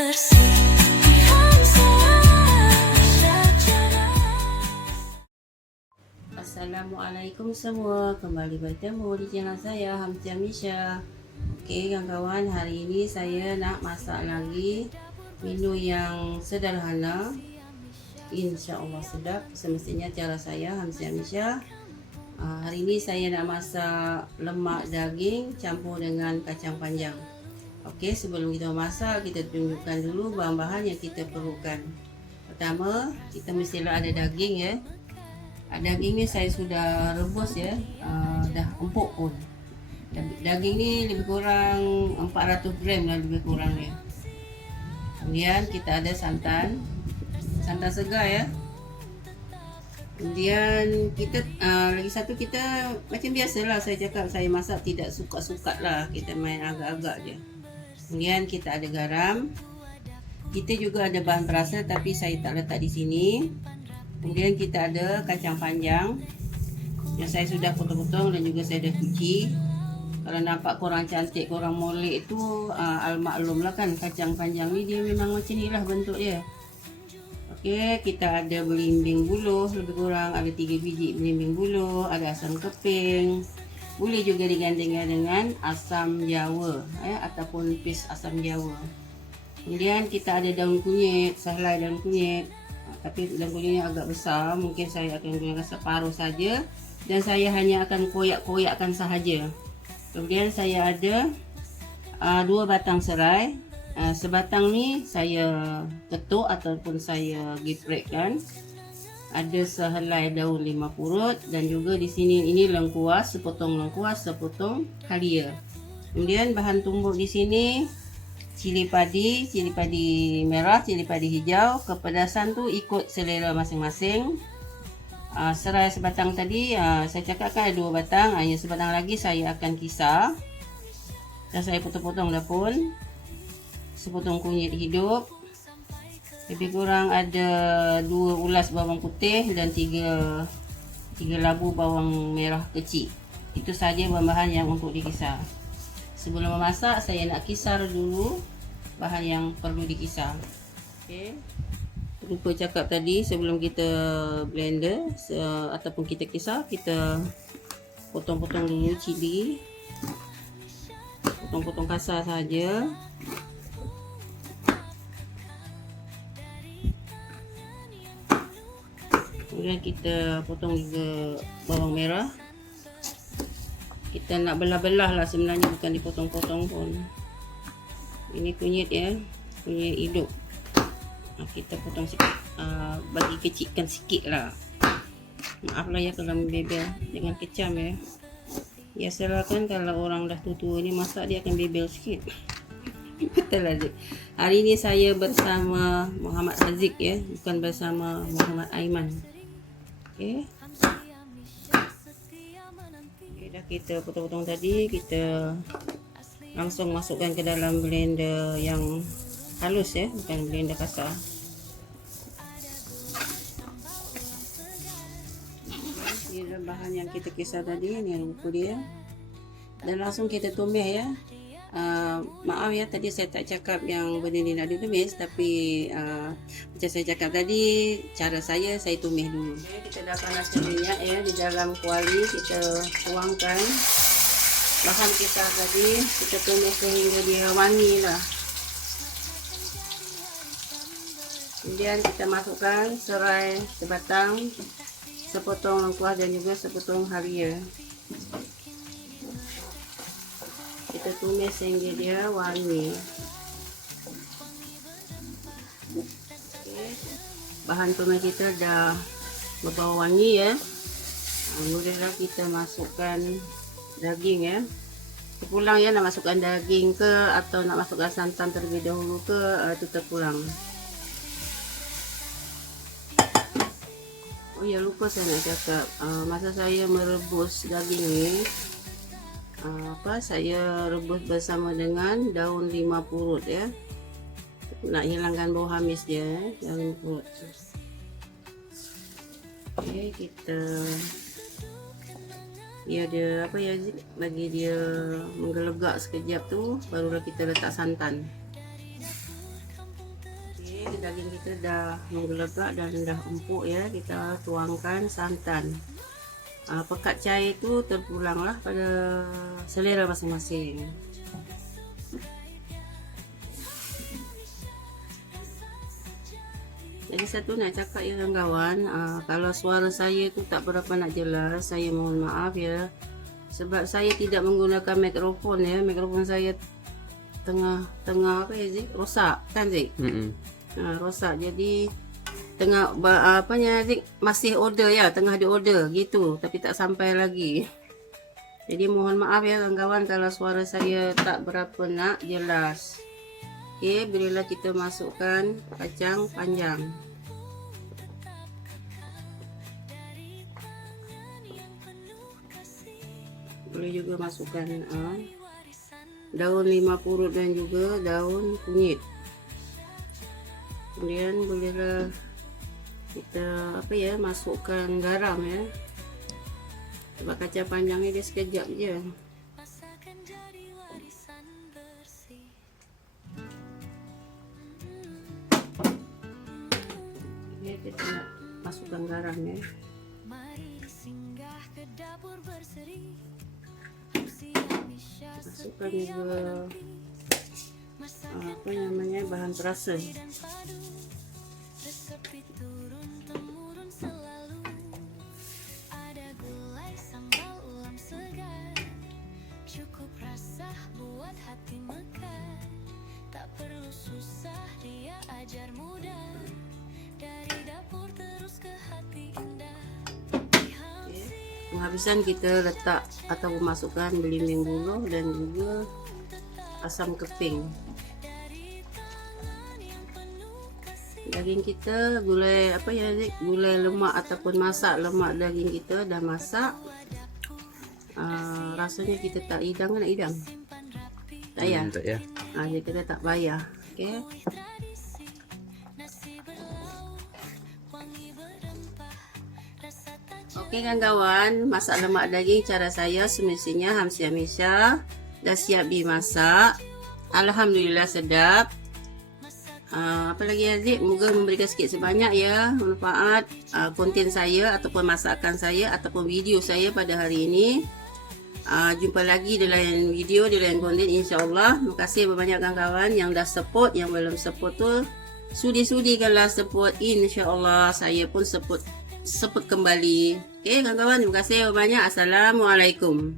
bersih. Assalamualaikum semua, kembali bertemu di channel saya Hamzah Misha. Okey kawan-kawan, hari ini saya nak masak lagi menu yang sederhana, insya-Allah sedap. Semestinya cara saya Hamzah Misha. Hari ini saya nak masak lemak daging campur dengan kacang panjang. Okey, sebelum kita masak, kita tunjukkan dulu bahan-bahan yang kita perlukan. Pertama, kita mestilah ada daging ya. Daging ni saya sudah rebus ya, dah empuk pun. Daging ni lebih kurang 400 gram lah lebih kurang ya. Kemudian kita ada santan segar ya. Kemudian kita lagi satu, kita macam biasalah saya cakap, saya masak tidak sukat-sukat lah, kita main agak-agak je. Kemudian kita ada garam. Kita juga ada bahan perasa tapi saya tak letak di sini. Kemudian kita ada kacang panjang yang saya sudah potong-potong dan juga saya dah cuci. Kalau nampak korang cantik, korang molek tu al-maklum lah kan, kacang panjang ni dia memang macam ni lah bentuk dia. Okey, kita ada belimbing buluh, lebih kurang ada 3 biji belimbing buluh, ada asam keping. Boleh juga digandingkan dengan asam jawa ataupun pis asam jawa. Kemudian kita ada daun kunyit, sehelai daun kunyit. Tapi daun kunyitnya agak besar, mungkin saya akan gunakan separuh saja dan saya hanya akan koyak-koyakkan sahaja. Kemudian saya ada 2 batang serai. Sebatang ni saya ketuk ataupun saya geprekkan. Ada sehelai daun 5 purut dan juga di sini ini lengkuas, sepotong lengkuas, sepotong halia. Kemudian bahan tumbuk di sini cili padi merah, cili padi hijau. Kepedasan tu ikut selera masing-masing. Serai sebatang tadi saya cakapkan ada 2 batang, hanya sebatang lagi saya akan kisar dan saya potong-potong dah pun. Sepotong kunyit hidup, lebih kurang ada 2 ulas bawang putih dan 3 labu bawang merah kecil. Itu saja bahan-bahan yang untuk dikisar. Sebelum memasak, saya nak kisar dulu bahan yang perlu dikisar. Okey. Lupa cakap tadi, sebelum kita blender ataupun kita kisar, kita potong-potong dulu cili. Potong-potong kasar saja. Kemudian kita potong juga bawang merah. Kita nak belah-belah lah sebenarnya, bukan dipotong-potong pun. Ini kunyit ya, kunyit hidup. Kita potong sikit, bagi kecilkan sikit lah. Maaf lah ya kalau membebel, jangan kecam ya. Biasalah kan kalau orang dah tua-tua ni masak, dia akan bebel sikit. Betul lah. Hari ini saya bersama Muhammad Haziq ya, bukan bersama Muhammad Aiman. Okey. Dah kita potong-potong tadi, kita langsung masukkan ke dalam blender yang halus ya, bukan blender kasar. Ini adalah bahan yang kita kisar tadi, ini rupa dia. Dan langsung kita tumis ya. Maaf ya, tadi saya tak cakap yang benda ni nak ditumis, tapi macam saya cakap tadi, cara saya tumis dulu. Kita dah panaskan minyak ya, di dalam kuali kita tuangkan bahan kisar tadi, kita tumis sehingga dia wangi lah. Kemudian kita masukkan serai sebatang, sepotong lengkuas dan juga sepotong halia. Kita tumis sehingga dia wangi. Okay. Bahan tumis kita dah berbau wangi ya. Kemudian kita masukkan daging ya. Terpulang ya, nak masukkan daging ke atau nak masukkan santan terlebih dahulu ke, itu terpulang. Oh ya, lupa saya nak cakap, masa saya merebus daging ni, saya rebus bersama dengan daun 5 purut ya, nak hilangkan bau hamis dia daun purut. Okey, kita dia ada apa ya, bagi dia menggelegak sekejap tu barulah kita letak santan. daging kita dah menggelegak dan dah empuk ya. Kita tuangkan santan. Pekat cair itu terpulanglah pada selera masing-masing. Jadi satu nak cakap ya kawan-kawan, kalau suara saya tu tak berapa nak jelas, saya mohon maaf ya. Sebab saya tidak menggunakan mikrofon ya. Mikrofon saya tengah apa ya Zik? Rosak kan Zik? Rosak. Jadi tengah apanya Zik, masih order ya, tengah di order gitu, tapi tak sampai lagi. Jadi mohon maaf ya kawan-kawan kalau suara saya tak berapa nak jelas. Okey, bila kita masukkan kacang panjang. Boleh juga masukkan daun 5 purut dan juga daun kunyit. Kemudian bolehlah kita masukkan garam ya. Sebab kacang panjang ni dia sekejap je. Kita nak masukkan garam ya. Masukkan juga bahan perasa. Cukup rasa buat hati mekar, tak perlu susah dia ajar mudah, dari dapur terus ke hati indah. Penghabisan kita letak atau memasukkan belimbing buluh dan juga asam keping. Daging kita gulai gulai lemak ataupun masak lemak daging kita dah masak. Rasanya kita tak hidang kan, nak hidang tak payah. Tak ya. Jadi kita tak payah. Okey. Okey kawan-kawan, masak lemak daging cara saya semestinya Hamsi Amisha dah siap dimasak. Alhamdulillah sedap. Apa lagi Aziz, moga memberikan sikit sebanyak ya manfaat konten saya ataupun masakan saya ataupun video saya pada hari ini. Jumpa lagi di lain video, di lain konten insyaAllah. Terima kasih banyak kawan-kawan yang dah support. Yang belum support tu sudi-sudikanlah support, insyaAllah saya pun support kembali. Okay kawan-kawan, terima kasih banyak. Assalamualaikum.